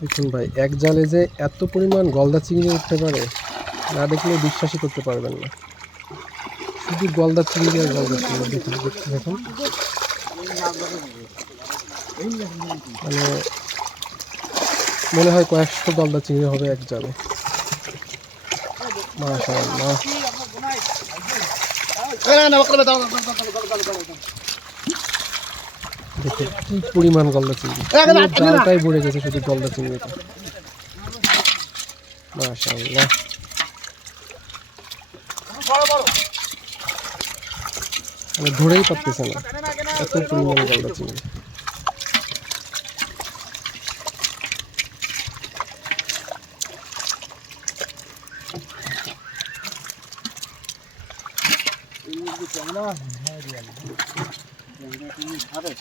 দেখুন ভাই, এক জালে যে এত পরিমাণ গলদা চিংড়ি উঠতে পারে, না দেখলে বিশ্বাসই করতে পারবেন না। শুধু গলদা চিংড়ি আর গলদা চিংড়ি, দেখুন দেখুন মানে মনে হয় কয়েকশো গলদা চিংড়ি হবে এক জালে। মাশাআল্লাহ। দেখুন কি পরিমাণ গলদা চিংড়ি? জালটাই ভরে গেছে শুধু গলদা চিংড়িতে মাশাআল্লাহ। মানে ধরেই পারতেছে না এত পরিমাণ গলদা চিংড়ি। 两런의미他 거.